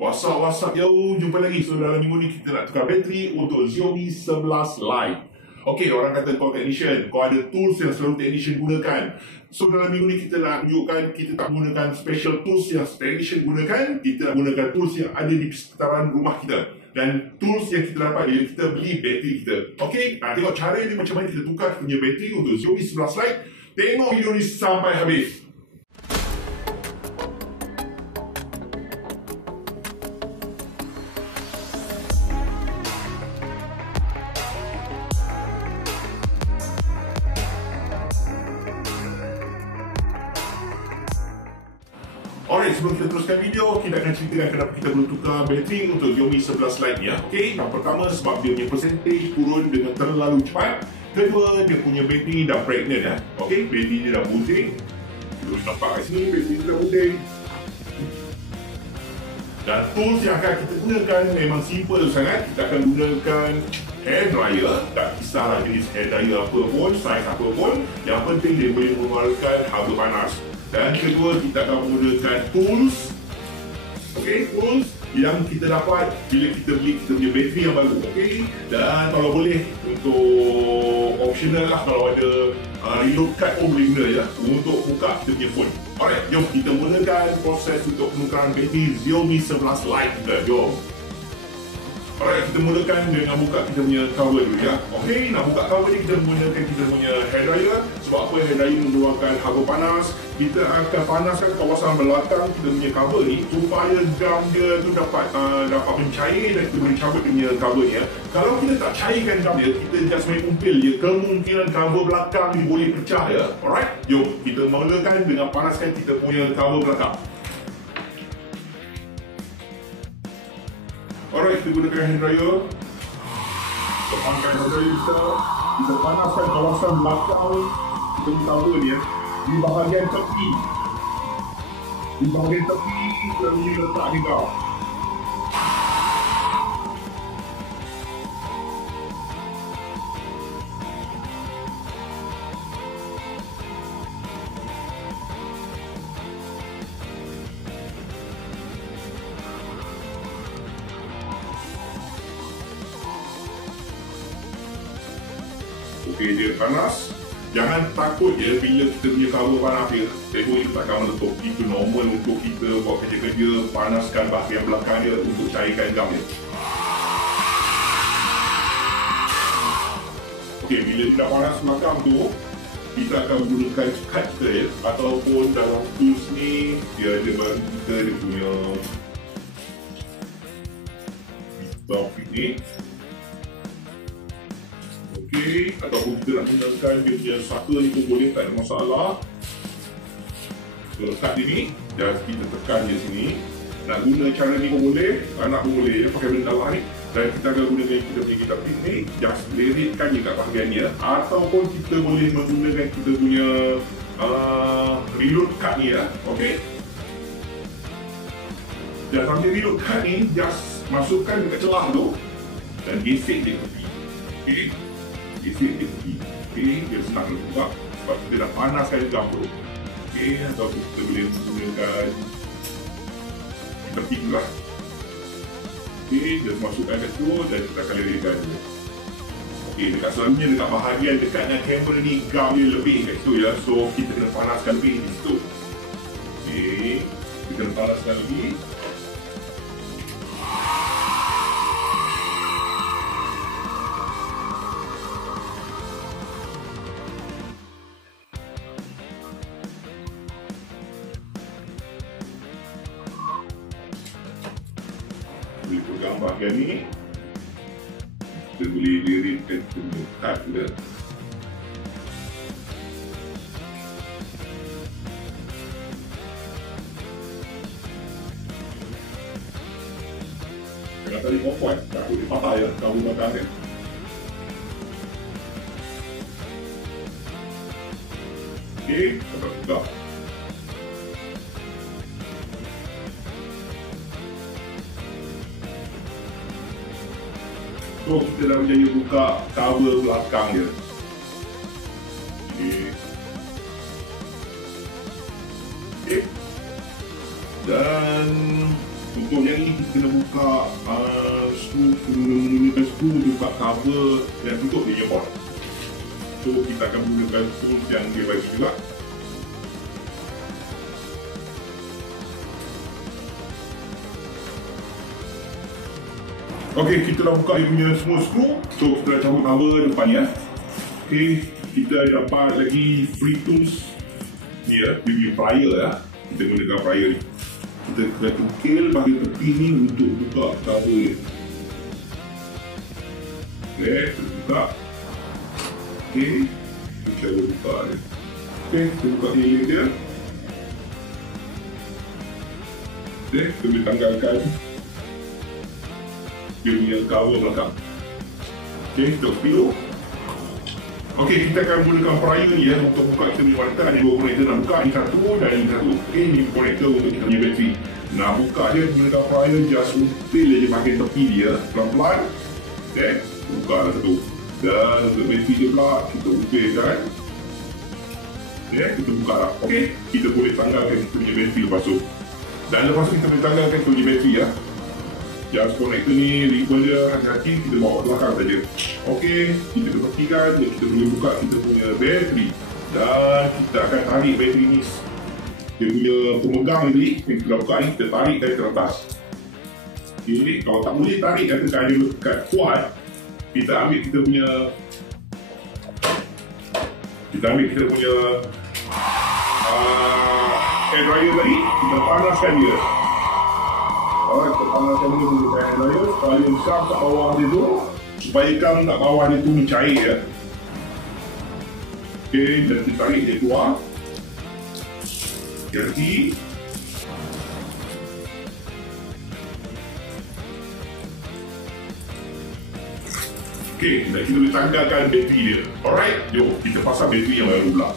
What's up, yo, jumpa lagi. So dalam minggu ni kita nak tukar bateri untuk Xiaomi 11 Lite. Okay, orang kata kau technician, kau ada tools yang selalu technician gunakan. So dalam minggu ni kita nak tunjukkan kita tak gunakan special tools yang technician gunakan. Kita nak gunakan tools yang ada di sekitaran rumah kita. Dan tools yang kita dapat bila kita beli bateri kita. Okay, tengok cara ni macam mana kita tukar kita punya bateri untuk Xiaomi 11 Lite. Tengok video ni sampai habis. Alright, sebelum kita teruskan video, kita akan ceritakan kenapa kita perlu tukar bateri untuk Xiaomi 11 Lite ni ya. Okay, yang pertama sebab dia punya percentage turun dengan terlalu cepat. Kedua, dia punya bateri dah pregnant ya. Okay, bateri dia dah bunting. Kita boleh nampak kat sini, bateri dia dah bunting. Dan tools yang akan kita gunakan memang simple sangat. Kita akan gunakan hair dryer. Tak kisahlah jenis hair dryer apa pun, saiz apa pun. Yang penting dia boleh mengeluarkan hawa panas. Dan kedua, kita akan menggunakan tools. Okay, tools yang kita dapat bila kita beli kita punya bateri yang baru. Okay, dan kalau boleh untuk optional lah, kalau ada reload card pun boleh guna je untuk buka kita punya phone. Alright, jom kita mulakan proses untuk penukaran bateri Xiaomi 11 Lite kita. Jom. Alright, kita mulakan dengan buka kita punya cover dulu ya. Okay, nak buka cover ni kita menggunakan kita punya hair dryer. Sebab apa? Hair dryer mengeluarkan hawa panas. Kita akan panaskan kawasan belakang kita punya cover ni supaya gam dia tu dapat mencair dan kita boleh cabut dia punya cover ni ya. Kalau kita tak cairkan gam dia, kita just main umpil je, kemungkinan cover belakang ni boleh pecah ya. Alright, jom kita mulakan dengan panaskan kita punya cover belakang. Alright, kita gunakan hand dryer. Kita panaskan hand dryer kita panaskan kawasan belakang kita punya cover ni ya. Di bahagian tepi kita boleh letak ni kau. Okey, dia panas. Jangan takut je bila kita punya cover panas dia. Tengok dia takkan meletup. Itu normal untuk kita buat kerja-kerja, panaskan bahagian belakang dia untuk cairkan gam dia. Okey, bila dia dah panas belakang tu, kita akan gunakan cut kita ya. Ataupun dalam tools ni, dia ada bagi kita dia punya stop ni. Okay, ataupun kita nak gunakan dia punya sucker ni pun boleh, tak ada masalah. So, letak dia ni dan kita tekan dia sini. Nak guna cara ni pun boleh, nak pun boleh ya, pakai benda lah ni. Dan kita akan gunakan kita punya kitab ni, just liritkan je kat bahagian ni ya. Ataupun kita boleh menggunakan kita punya reload card ni ya. Okay, dan sambil reload card ni, just masukkan dekat celah tu dan gesek dia ke tepi. Okay, gesek dia tepi. Okay, dia senang buka sebab kita dah panaskan gam tu. Okay, atau kita boleh menggunakan di tepi tu lah. Okay, dia masukkan kat situ dan kita akan lirikan dia. Okay, dekat selalunya dekat bahagian dekat dengan kamera ni gam dia lebih kat situ ya. So, kita kena panaskan lebih di situ. Okay, kita kena panaskan lebih. Boleh pegang bahagian ni, kita boleh liritkan kita punya card juga. Jangan tarik kuat-kuat, takut dia patah ya, kalau dia patah kan. Okey, kita buka. So, kita dah berjaya buka cover belakang dia. Okay. Okay. Dan Untuk yang ini kita kena buka menggunakan skru untuk buka cover dan tutup dia earpod. So kita akan menggunakan tools yang dia bagi juga. Okey, kita dah buka dia punya semua skru. So kita dah cabut cover depan ni. Okey, kita dapat lagi free tools ni dia punya plier ya. Kita gunakan plier ni. Kita kena tukil bahagian tepi ni untuk buka cover ni. Okey, kita buka. Okey, kita buka dia. Okey, kita buka ni dia. Okey, kita boleh tanggalkan dia punya cover belakang. Okey, kita pilih. Okey, kita akan gunakan plier ni ya untuk buka kita punya monitor. Ada dua konektor nak buka, ini satu dan ini satu. Okey, ini konektor untuk kita punya bateri. Nak buka dia gunakan plier, just until je bahagian tepi dia pelan-pelan. Okey, buka lah satu. Dan untuk bateri dia pula kita upirkan. Okey, kita buka lah. Okey, kita boleh tanggalkan kita punya bateri lepas tu. Dan lepas tu kita boleh tanggalkan kita punya bateri ya. Just konektor ni, ribbon dia, hati-hati kita bawa ke belakang saja. Okey, kita perhatikan, kita boleh buka kita punya bateri. Dan kita akan tarik bateri ni. Dia punya pemegang ni, yang kita buka ni, kita tarik dari ke atas. Okey, kalau tak boleh tarik, katakan dia dekat kuat, kita ambil kita punya air dryer tadi, kita panaskan dia. Alright, kita panaskan dia dengan air dryer supaya gam kat bawah dia tu, supaya gam kat bawah dia tu mencair ya. Okey, dan kita tarik dia keluar. Hati-hati. Okey, dan kita boleh tanggalkan bateri dia. Alright, jom kita pasang bateri yang baru pula.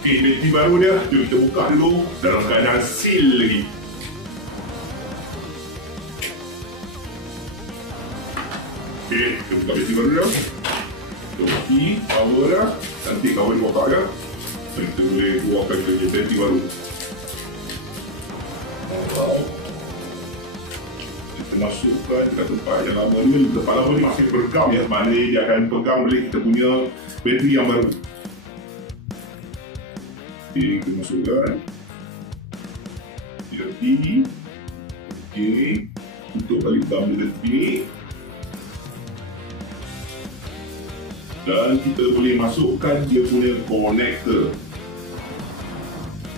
Okey, bateri baru dia, jom kita buka dulu dalam keadaan seal lagi. Okey, kita buka bateri baru dia. Kita bagi cover dia, nanti cover dia buka dia. Dan kita boleh keluarkan kita punya bateri baru. Alright. Kita masukkan dekat tempat yang lama ni. Tempat lama ni masih bergam ya, maknanya dia akan pegang oleh kita punya bateri yang baru. Okey, kita masukkan. Hati-hati. Okey, tutup balik gam dia tepi ni. Dan kita boleh masukkan dia punya konektor.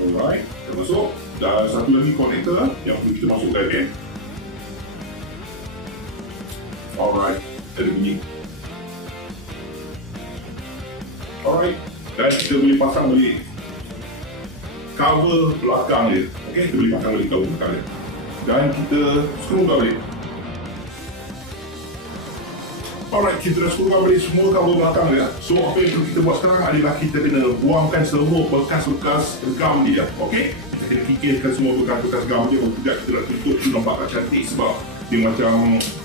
Alright, kita masuk. Dan satu lagi konektor yang perlu kita masukkan kan. Alright, ada bunyi. Alright, dan kita boleh pasang balik cover belakang dia. Okey, kita boleh pasang balik cover belakang dia. Dan kita skrukan balik. Alright, kita dah skrukan balik semua cover belakang dia. So, apa yang perlu kita buat sekarang adalah kita kena buangkan semua bekas-bekas gam dia. Okey, kita kena kikirkan semua bekas-bekas gam dia. Kalau tidak, kita nak tutup tu nampak tak cantik sebab dia macam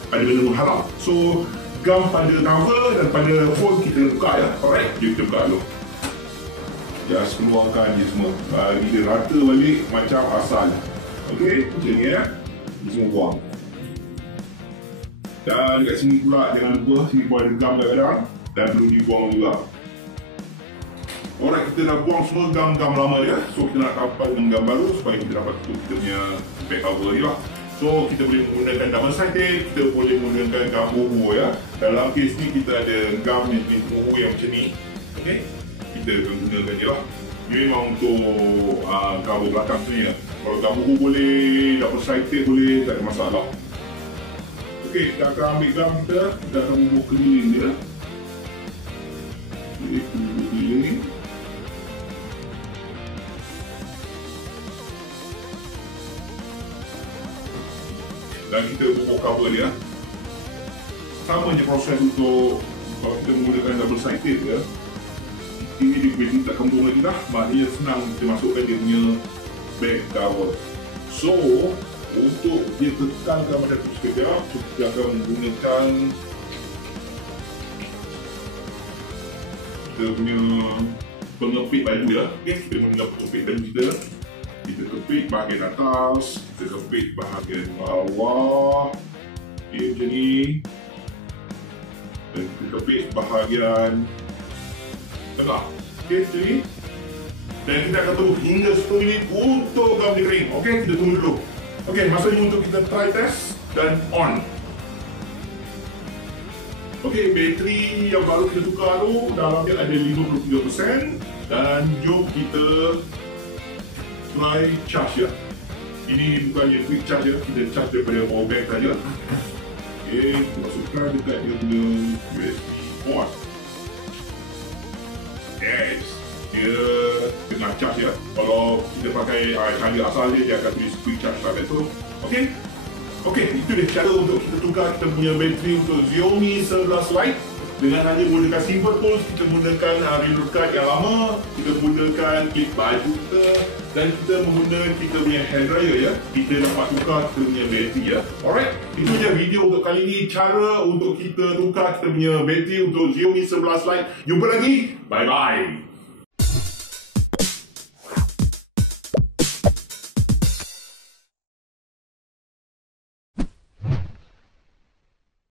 ada benda menghalang. So, gam pada cover dan pada phone kita buka ya. Alright, jom kita buka dulu. Just keluarkan dia semua. Bagi dia rata balik macam asal. Okey, macam ni ya. Dia semua buang. Dan dekat sini pula jangan lupa sini pun ada gam kadang-kadang dan perlu dibuang juga. Alright, kita dah buang semua gam-gam lama dia. So kita nak tapal dengan gam baru supaya kita dapat tutup kita punya back cover ni lah. So kita boleh menggunakan double sided, kita boleh menggunakan gam bubu ya. Dalam kes ni kita ada gam yang jenis bubu yang macam ni. Okey, kita akan gunakan je lah. Dia memang untuk cover belakang tu ya. Kalau gam bubu boleh, double sided boleh, tak ada masalah. Okey, kita akan ambil gam kita akan bubuh keliling dia. Okey, bubuh keliling. Dan kita bubuh cover dia. Sama je proses untuk kalau kita menggunakan double sided dia. Ini dia boleh tak kembung lagi dah. Maknanya senang kita masukkan dia punya back cover. So, untuk dia tekankan macam tu sekejap, kita akan menggunakan kita punya pengepit baju ya. Okay, kita menggunakan pengepit baju kita. kita kepit bahagian atas, kita kepit bahagian bawah. Okay, macam ni. Dan kita kepit bahagian tengah. Okay, macam ni. Dan kita akan tunggu hingga 10 minit untuk garam ni kering. Okay, kita tunggu dulu. Okay, masa ni untuk kita try test dan on. Okay, bateri yang baru kita tukar tu dalamnya ada 53%. Dan jom kita try charge ya. Ini bukannya quick charge ya, kita charge daripada power bank saja. Okay, kita masukkan dekat dia punya USB port. Yes, dia tengah charge ya. Kalau kita pakai cara asal dia akan tulis quick charge lah betul. Okay. Okey, itu dia cara untuk kita tukar kita punya bateri untuk Xiaomi 11 Lite. Dengan hanya menggunakan simple tools, kita gunakan reload card yang lama, kita gunakan clip baju kita, dan kita menggunakan kita punya hair dryer ya. Kita dapat tukar kita punya bateri ya. Alright, itu je video untuk kali ini, cara untuk kita tukar kita punya bateri untuk Xiaomi 11 Lite. Jumpa lagi, bye bye.